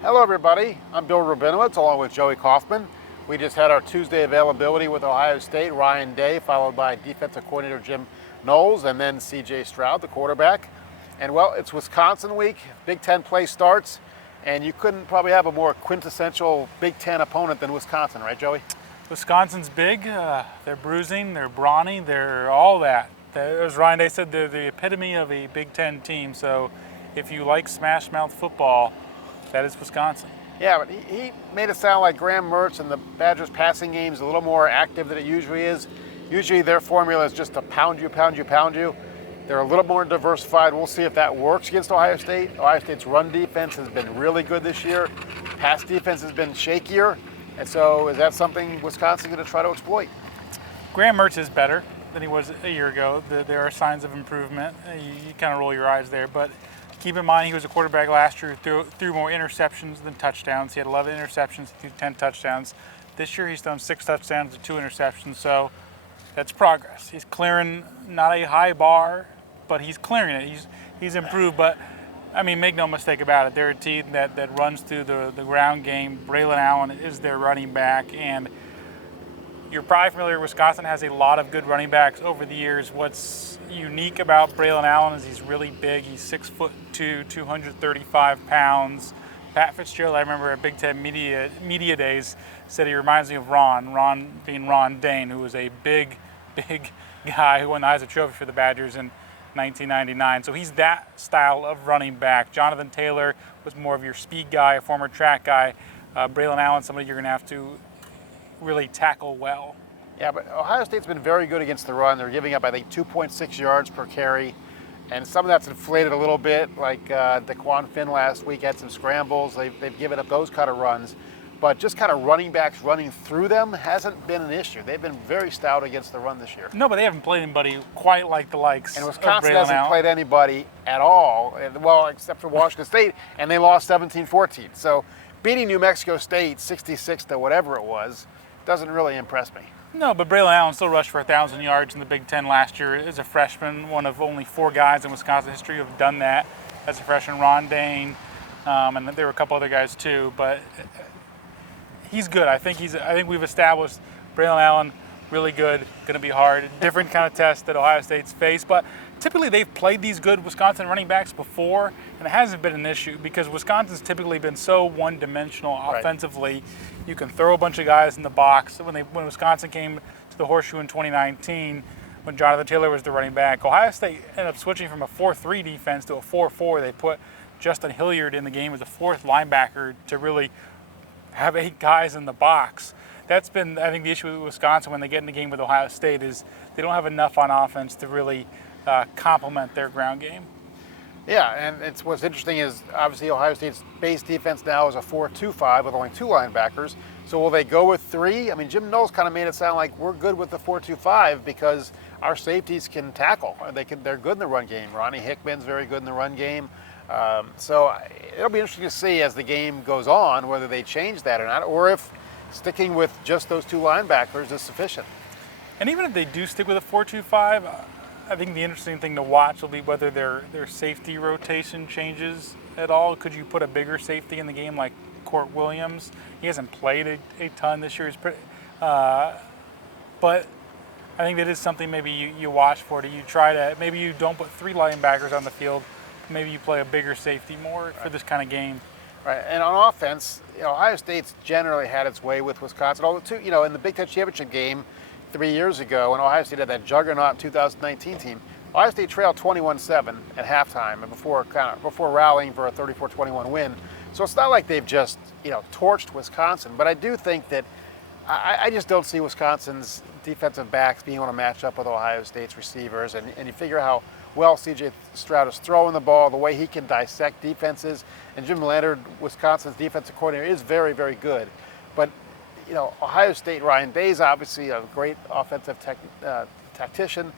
Hello everybody, I'm Bill Rabinowitz along with Joey Kaufman. We just had our Tuesday availability with Ohio State, Ryan Day, followed by defensive coordinator Jim Knowles, and then CJ Stroud, the quarterback. And well, it's Wisconsin week, Big Ten play starts, and you couldn't probably have a more quintessential Big Ten opponent than Wisconsin, right Joey? Wisconsin's big, they're bruising, they're brawny, they're all that. As Ryan Day said, they're the epitome of a Big Ten team, so if you like smash mouth football, that is Wisconsin. Yeah, but he made it sound like Graham Mertz and the Badgers passing game is a little more active than it usually is. Usually their formula is just to pound you, pound you, pound you. They're a little more diversified. We'll see if that works against Ohio State. Ohio State's run defense has been really good this year. Pass defense has been shakier. And so is that something Wisconsin's going to try to exploit? Graham Mertz is better than he was a year ago. There are signs of improvement. You kind of roll your eyes there, but keep in mind he was a quarterback last year who threw more interceptions than touchdowns. He had 11 interceptions, threw 10 touchdowns. This year he's thrown 6 touchdowns and 2 interceptions, so that's progress. He's clearing not a high bar, but he's clearing it. He's improved, but I mean, make no mistake about it. They're a team that runs through the ground game. Braylon Allen is their running back, and you're probably familiar, Wisconsin has a lot of good running backs over the years. What's unique about Braylon Allen is he's really big. He's 6'2", 235 pounds. Pat Fitzgerald, I remember at Big Ten media days, said he reminds me of Ron being Ron Dane, who was a big guy who won the Heisman Trophy for the Badgers in 1999. So he's that style of running back. Jonathan Taylor was more of your speed guy, a former track guy. Braylon Allen, somebody you're going to have to really tackle well. Yeah, but Ohio State's been very good against the run. They're giving up, I think, 2.6 yards per carry. And some of that's inflated a little bit, like DeQuan Finn last week had some scrambles. They've given up those kind of runs. But just kind of running backs running through them hasn't been an issue. They've been very stout against the run this year. No, but they haven't played anybody quite like the likes and of Wisconsin Braylon hasn't Allen. played anybody at all, well, except for Washington State, and they lost 17-14. So beating New Mexico State 66 to whatever it was doesn't really impress me. No, but Braylon Allen still rushed for 1,000 yards in the Big Ten last year as a freshman, one of only 4 guys in Wisconsin history who have done that as a freshman. Ron Dane, and there were a couple other guys too, but he's good. I think we've established Braylon Allen really good, going to be hard, different kind of test that Ohio State's faced, but typically they've played these good Wisconsin running backs before, and it hasn't been an issue because Wisconsin's typically been so one-dimensional offensively. Right. You can throw a bunch of guys in the box. When Wisconsin came to the Horseshoe in 2019, when Jonathan Taylor was the running back, Ohio State ended up switching from a 4-3 defense to a 4-4. They put Justin Hilliard in the game as a 4th linebacker to really have 8 guys in the box. That's been, I think, the issue with Wisconsin when they get in the game with Ohio State is they don't have enough on offense to really complement their ground game. Yeah, and what's interesting is obviously Ohio State's base defense now is a 4-2-5 with only 2 linebackers. So will they go with 3? I mean, Jim Knowles kind of made it sound like we're good with the 4-2-5 because our safeties can tackle. They're good in the run game. Ronnie Hickman's very good in the run game. So it'll be interesting to see as the game goes on whether they change that or not, or if sticking with just those 2 linebackers is sufficient. And even if they do stick with a 4-2-5, I think the interesting thing to watch will be whether their safety rotation changes at all. Could you put a bigger safety in the game like Court Williams? He hasn't played a ton this year. But I think that is something maybe you watch for. You try to, maybe you don't put 3 linebackers on the field. Maybe you play a bigger safety more for this kind of game. Right, and on offense, Ohio State's generally had its way with Wisconsin. Although, in the Big Ten championship game 3 years ago, when Ohio State had that juggernaut 2019 team, Ohio State trailed 21-7 at halftime, and before rallying for a 34-21 win. So it's not like they've just torched Wisconsin. But I do think that I just don't see Wisconsin's defensive backs being able to match up with Ohio State's receivers, and you figure how well CJ Stroud is throwing the ball, the way he can dissect defenses, and Jim Leonard, Wisconsin's defensive coordinator, is very, very good. But Ohio State, Ryan Day's obviously a great offensive tactician,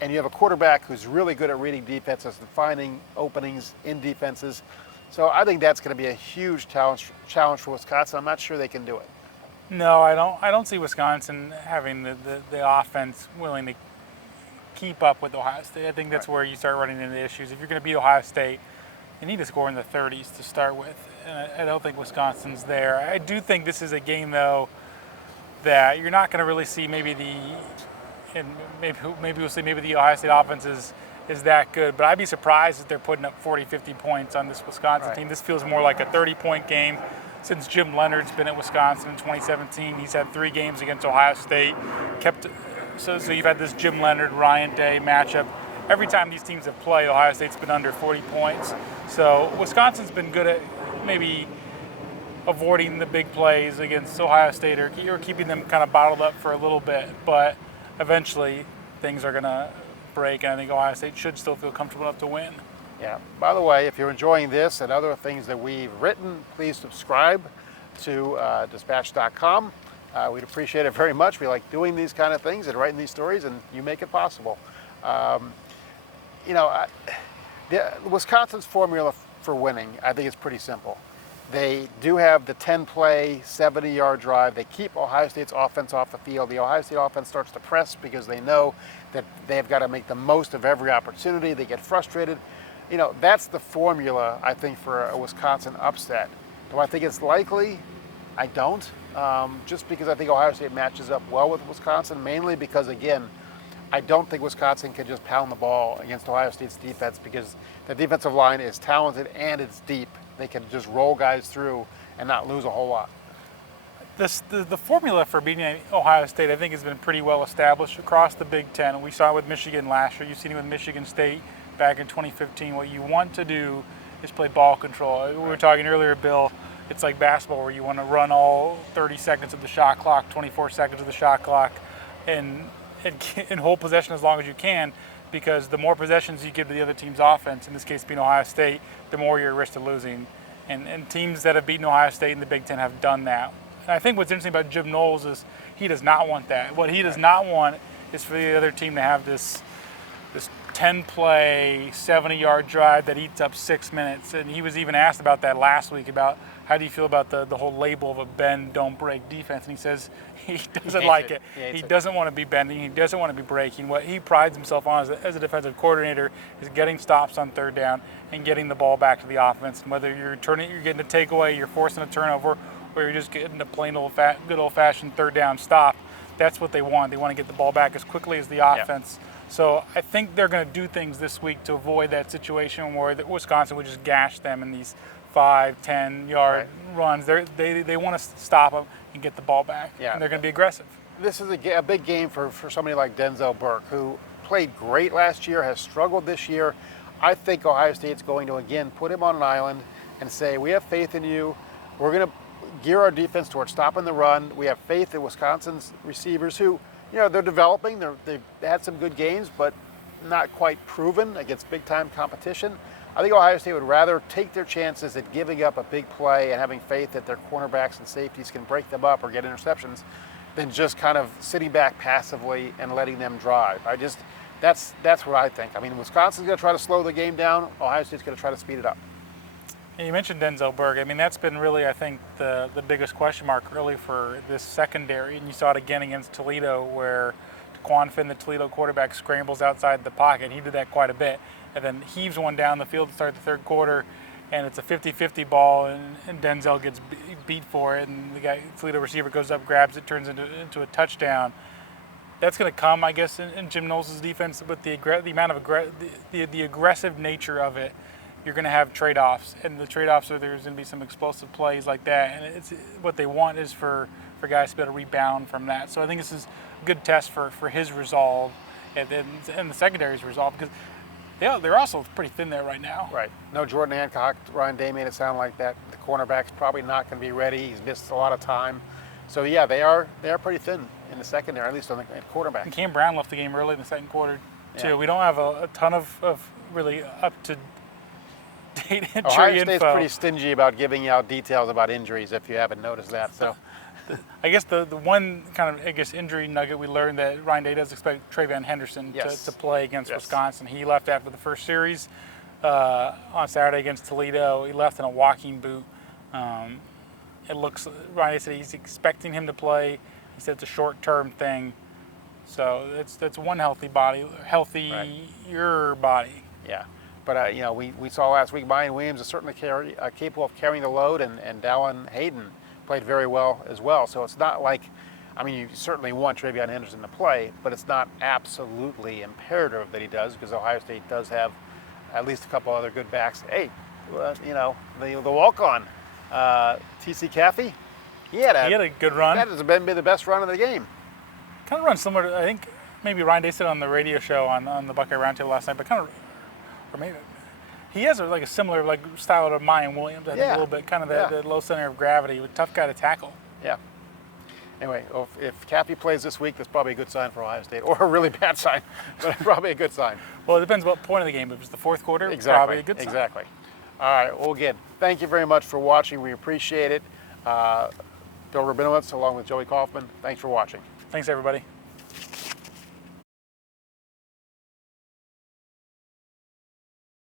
and you have a quarterback who's really good at reading defenses and finding openings in defenses. So I think that's going to be a huge challenge for Wisconsin. I'm not sure they can do it. No, I don't see Wisconsin having the offense willing to keep up with Ohio State. I think that's where you start running into issues. If you're going to beat Ohio State, you need to score in the 30s to start with. and I don't think Wisconsin's there. I do think this is a game, though, that you're not going to really see maybe we'll see maybe the Ohio State offense is that good, but I'd be surprised if they're putting up 40, 50 points on this Wisconsin team. This feels more like a 30-point game. Since Jim Leonard's been at Wisconsin in 2017, he's had 3 games against Ohio State. So you've had this Jim Leonard, Ryan Day matchup. Every time these teams have played, Ohio State's been under 40 points. So Wisconsin's been good at maybe avoiding the big plays against Ohio State or keeping them kind of bottled up for a little bit. But eventually things are going to break, and I think Ohio State should still feel comfortable enough to win. Yeah. By the way, if you're enjoying this and other things that we've written, please subscribe to dispatch.com. We'd appreciate it very much. We like doing these kind of things and writing these stories, and you make it possible. Wisconsin's formula for winning, I think, is pretty simple. They do have the 10-play, 70-yard drive. They keep Ohio State's offense off the field. The Ohio State offense starts to press because they know that they've got to make the most of every opportunity. They get frustrated. That's the formula, I think, for a Wisconsin upset. Do I think it's likely? I don't. Just because I think Ohio State matches up well with Wisconsin, mainly because, again, I don't think Wisconsin can just pound the ball against Ohio State's defense because the defensive line is talented and it's deep. They can just roll guys through and not lose a whole lot. The formula for beating Ohio State, I think, has been pretty well established across the Big Ten. We saw it with Michigan last year. You've seen it with Michigan State back in 2015. What you want to do is play ball control. We were talking earlier, Bill, it's like basketball where you want to run all 30 seconds of the shot clock, 24 seconds of the shot clock, and hold possession as long as you can, because the more possessions you give to the other team's offense, in this case being Ohio State, the more you're at risk of losing. And teams that have beaten Ohio State in the Big Ten have done that. And I think what's interesting about Jim Knowles is he does not want that. What he does not want is for the other team to have this 10-play, 70-yard drive that eats up 6 minutes. And he was even asked about that last week, about how do you feel about the whole label of a bend, don't break defense. And he says he doesn't like it. He doesn't want to be bending. He doesn't want to be breaking. What he prides himself on as a defensive coordinator is getting stops on third down and getting the ball back to the offense. And whether you're getting a takeaway, you're forcing a turnover, or you're just getting a plain good old-fashioned third down stop, that's what they want. They want to get the ball back as quickly as the offense. Yeah. So I think they're going to do things this week to avoid that situation where Wisconsin would just gash them in these 5, 10-yard runs. They want to stop them and get the ball back, and they're going to be aggressive. This is a big game for somebody like Denzel Burke, who played great last year, has struggled this year. I think Ohio State's going to, again, put him on an island and say, we have faith in you. We're going to gear our defense towards stopping the run. We have faith in Wisconsin's receivers who, they're developing. They've had some good games, but not quite proven against big-time competition. I think Ohio State would rather take their chances at giving up a big play and having faith that their cornerbacks and safeties can break them up or get interceptions than just kind of sitting back passively and letting them drive. That's what I think. I mean, Wisconsin's going to try to slow the game down. Ohio State's going to try to speed it up. And you mentioned Denzel Burke. I mean, that's been really, I think, the biggest question mark really for this secondary. And you saw it again against Toledo, where Quan Finn, the Toledo quarterback, scrambles outside the pocket. He did that quite a bit. And then heaves one down the field to start the third quarter, and it's a 50-50 ball, and Denzel gets beat for it, and the Toledo receiver goes up, grabs it, turns into a touchdown. That's going to come, I guess, in Jim Knowles' defense, but the amount of the aggressive nature of it. You're going to have trade-offs, and the trade-offs are there's going to be some explosive plays like that, and it's what they want is for guys to be able to rebound from that. So I think this is a good test for his resolve and the secondary's resolve, because they're also pretty thin there right now. Right. No Jordan Hancock. Ryan Day made it sound like that. The cornerback's probably not going to be ready. He's missed a lot of time. So yeah, they are pretty thin in the secondary, at least on the quarterback. And Cam Brown left the game early in the second quarter too. Yeah. We don't have a ton of really up to date injury Ohio State's info. Pretty stingy about giving out details about injuries, if you haven't noticed that. So, I guess the one kind of injury nugget we learned that Ryan Day does expect Trayvan Henderson to play against Wisconsin. He left after the first series on Saturday against Toledo. He left in a walking boot. Ryan Day said he's expecting him to play. He said it's a short-term thing. So that's one healthier body. Yeah. But we saw last week Mayan Williams is certainly capable of carrying the load, and Dallin Hayden played very well as well. So it's not like, you certainly want Trayvan Henderson to play, but it's not absolutely imperative that he does, because Ohio State does have at least a couple other good backs. Hey, the walk-on, T.C. Caffey, he had a good run. That has been the best run of the game. Kind of runs similar to, I think, maybe Ryan Day said on the radio show on the Buckeye Roundtable last night, but or maybe he has a similar style to Mayan Williams. I think a little bit, kind of the low center of gravity, with tough guy to tackle. Yeah. Anyway, if Caffey plays this week, that's probably a good sign for Ohio State, or a really bad sign, but probably a good sign. Well, it depends what point of the game. If it's the fourth quarter, exactly. Probably a good sign. Exactly. All right. Well, again, thank you very much for watching. We appreciate it. Bill Rabinowitz, along with Joey Kaufman. Thanks for watching. Thanks, everybody.